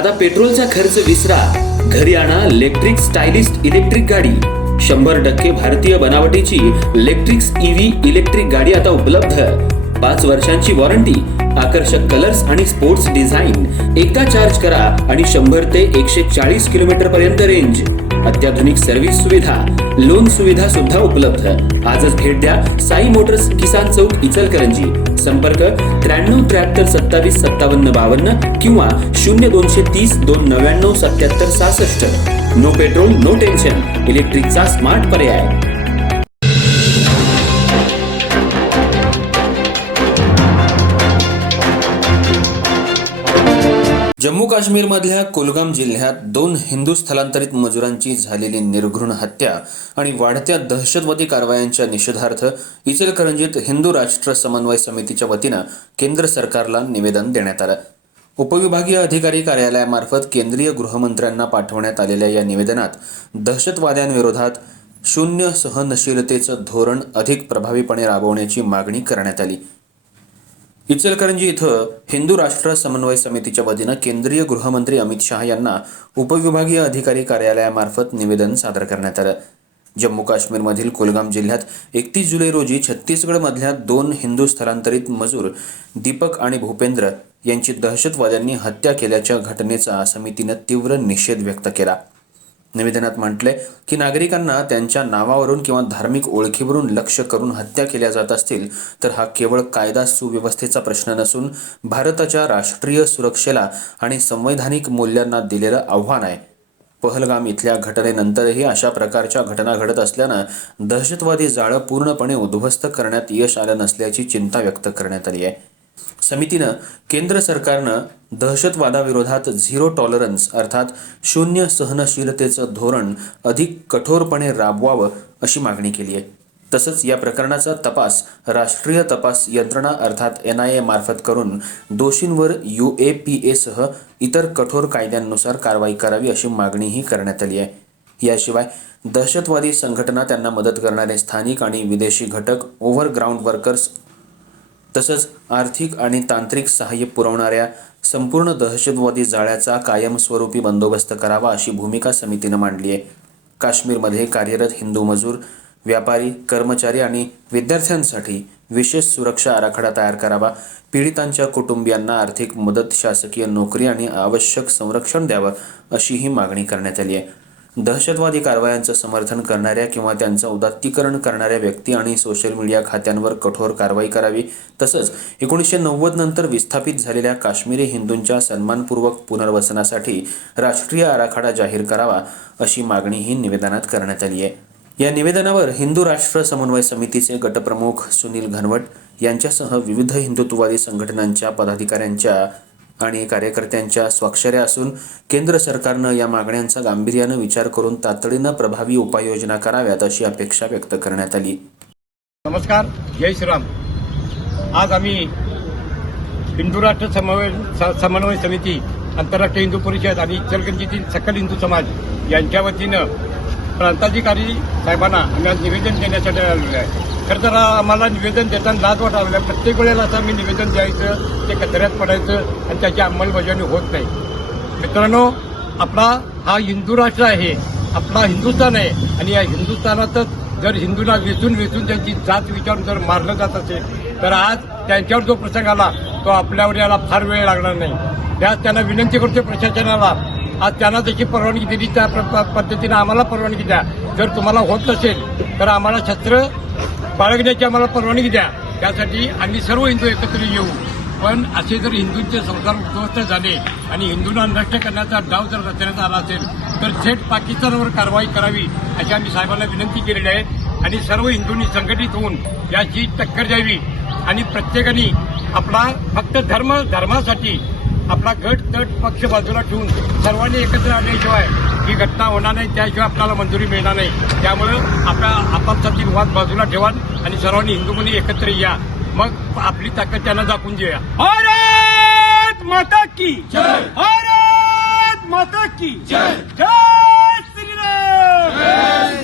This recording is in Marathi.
आता पेट्रोलचा खर्च विसरा, घरी आणा इलेक्ट्रिक स्टायलिस्ट इलेक्ट्रिक गाडी। 100% भारतीय बनावटीची इलेक्ट्रिक्स ईव्ही इलेक्ट्रिक गाडी आता उपलब्ध। 5 वर्षांची वॉरंटी, आकर्षक कलर्स आणि स्पोर्ट्स डिझाइन। एकदा चार्ज करा आणि 100 ते 140 किलोमीटर पर्यंत रेंज। अत्याधुनिक सर्व्हिस सुविधा, लोन सुविधा सुद्धा उपलब्ध। आजच भेट द्या साई मोटर्स, किसान चौक, इचलकरंजी। संपर्क 93 73 27 57 52 किंवा 0230 299 77 66। नो पेट्रोल नो टेन्शन, इलेक्ट्रिकचा स्मार्ट पर्याय। जम्मू काश्मीर मधल्या कुलगाम जिल्ह्यात 2 हिंदू स्थलांतरित मजुरांची झालेली निर्घृण हत्या आणि वाढत्या दहशतवादी कारवायांच्या निषेधार्थ इचलकरंजीत हिंदू राष्ट्र समन्वय समितीच्या वतीनं केंद्र सरकारला निवेदन देण्यात आलं। उपविभागीय अधिकारी कार्यालयामार्फत केंद्रीय गृहमंत्र्यांना पाठवण्यात आलेल्या या निवेदनात दहशतवाद्यांविरोधात शून्य सहनशीलतेचं धोरण अधिक प्रभावीपणे राबवण्याची मागणी करण्यात आली। इचलकरंजी इथं हिंदू राष्ट्र समन्वय समितीच्या वतीनं केंद्रीय गृहमंत्री अमित शाह यांना उपविभागीय अधिकारी कार्यालयामार्फत निवेदन सादर करण्यात आलं। जम्मू काश्मीरमधील कुलगाम जिल्ह्यात 31 जुलै रोजी छत्तीसगडमधल्या 2 हिंदू स्थलांतरित मजूर दीपक आणि भूपेंद्र यांची दहशतवाद्यांनी हत्या केल्याच्या घटनेचा समितीनं तीव्र निषेध व्यक्त केला। निवेदनात म्हटले की नागरिकांना त्यांच्या नावावरून किंवा धार्मिक ओळखीवरून लक्ष्य करून हत्या केल्या जात असतील तर हा केवळ कायदा सुव्यवस्थेचा प्रश्न नसून भारताच्या राष्ट्रीय सुरक्षेला आणि संवैधानिक मूल्यांना दिलेलं आव्हान आहे। पहलगाम इथल्या घटनेनंतरही अशा प्रकारच्या घटना घडत असल्यानं दहशतवादी जाळं पूर्णपणे उद्ध्वस्त करण्यात यश आलं नसल्याची चिंता व्यक्त करण्यात आली आहे। समितीनं केंद्र सरकारनं दहशतवादाविरोधात झिरो टॉलरन्स अर्थात शून्य सहनशीलतेचं धोरण अधिक कठोरपणे राबवावं अशी मागणी केली आहे। तसंच या प्रकरणाचा तपास राष्ट्रीय तपास यंत्रणा अर्थात NIA मार्फत करून दोषींवर UAPA सह इतर कठोर कायद्यांनुसार कारवाई करावी अशी मागणीही करण्यात आली आहे। याशिवाय दहशतवादी संघटना, त्यांना मदत करणारे स्थानिक आणि विदेशी घटक, ओव्हरग्राऊंड वर्कर्स तसंच आर्थिक आणि तांत्रिक सहाय्य पुरवणाऱ्या संपूर्ण दहशतवादी जाळ्याचा कायमस्वरूपी बंदोबस्त करावा अशी भूमिका समितीनं मांडली आहे। काश्मीरमध्ये कार्यरत हिंदू मजूर, व्यापारी, कर्मचारी आणि विद्यार्थ्यांसाठी विशेष सुरक्षा आराखडा तयार करावा। पीडितांच्या कुटुंबियांना आर्थिक मदत, शासकीय नोकरी आणि आवश्यक संरक्षण द्यावं अशीही मागणी करण्यात आली आहे। दहशतवादी कारवायांचं समर्थन करणाऱ्या किंवा त्यांचं उदात्तीकरण करणाऱ्या व्यक्ती आणि सोशल मीडिया खात्यांवर कठोर कारवाई करावी। तसंच 1990 नंतर विस्थापित झालेल्या काश्मीरी हिंदूंच्या सन्मानपूर्वक पुनर्वसनासाठी राष्ट्रीय आराखडा जाहीर करावा अशी मागणीही निवेदनात करण्यात आली आहे। या निवेदनावर हिंदू राष्ट्र समन्वय समितीचे गटप्रमुख सुनील घनवट यांच्यासह विविध हिंदुत्ववादी संघटनांच्या पदाधिकाऱ्यांच्या आणि कार्यकर्त्यांच्या स्वाक्षऱ्या असून केंद्र सरकारनं या मागण्यांचा गांभीर्यानं विचार करून तातडीनं प्रभावी उपाययोजना कराव्यात अशी अपेक्षा व्यक्त करण्यात आली। नमस्कार, जय श्रीराम। आज आम्ही हिंदू राष्ट्र समन्वय समिती, आंतरराष्ट्रीय हिंदू परिषद आणि इचलकरंजीतील सकल हिंदू समाज यांच्या वतीनं प्रांताधिकारी साहेबांना आम्ही आज निवेदन देण्यासाठी आलेलो आहे। खरं तर आम्हाला निवेदन देताना लाज वाटायला लागली। प्रत्येक वेळेला असं आम्ही निवेदन द्यायचं, ते कचऱ्यात पडायचं आणि त्याची अंमलबजावणी होत नाही। मित्रांनो, आपला हा हिंदू राष्ट्र आहे, आपला हिंदुस्थान आहे आणि या हिंदुस्थानातच जर हिंदूंना वेचून त्यांची जात विचारून जर मारलं जात असेल तर आज त्यांच्यावर जो प्रसंग आला तो आपल्यावर याला फार वेळ लागणार नाही। त्यात त्यांना विनंती करतो प्रशासनाला, आज त्यांना त्याची परवानगी दिली त्या पद्धतीने आम्हाला परवानगी द्या। जर तुम्हाला होत नसेल तर आम्हाला शस्त्र बाळगण्याची आम्हाला परवानगी द्या। त्यासाठी आम्ही सर्व हिंदू एकत्र येऊ। पण असे जर हिंदूंचे संसार उद्ध्वस्त झाले आणि हिंदूंना नष्ट करण्याचा डाव जर रचण्यात आला असेल तर थेट पाकिस्तानवर कारवाई करावी अशी आम्ही साहेबांना विनंती केलेली आहे। आणि सर्व हिंदूंनी संघटित होऊन याची टक्कर द्यावी आणि प्रत्येकाने आपला फक्त धर्मासाठी आपला गट तट पक्ष बाजूला ठेवून सर्वांनी एकत्र आल्याशिवाय ही घटना होणार नाही, त्याशिवाय आपल्याला मंजुरी मिळणार नाही। त्यामुळं आपल्या आपापसातील वाद बाजूला ठेवा आणि सर्वांनी हिंदूंनी एकत्र या, मग आपली ताकद त्यांना दाखवून देऊया। भारत माता की जय, भारत माता की जय, जय श्रीराम।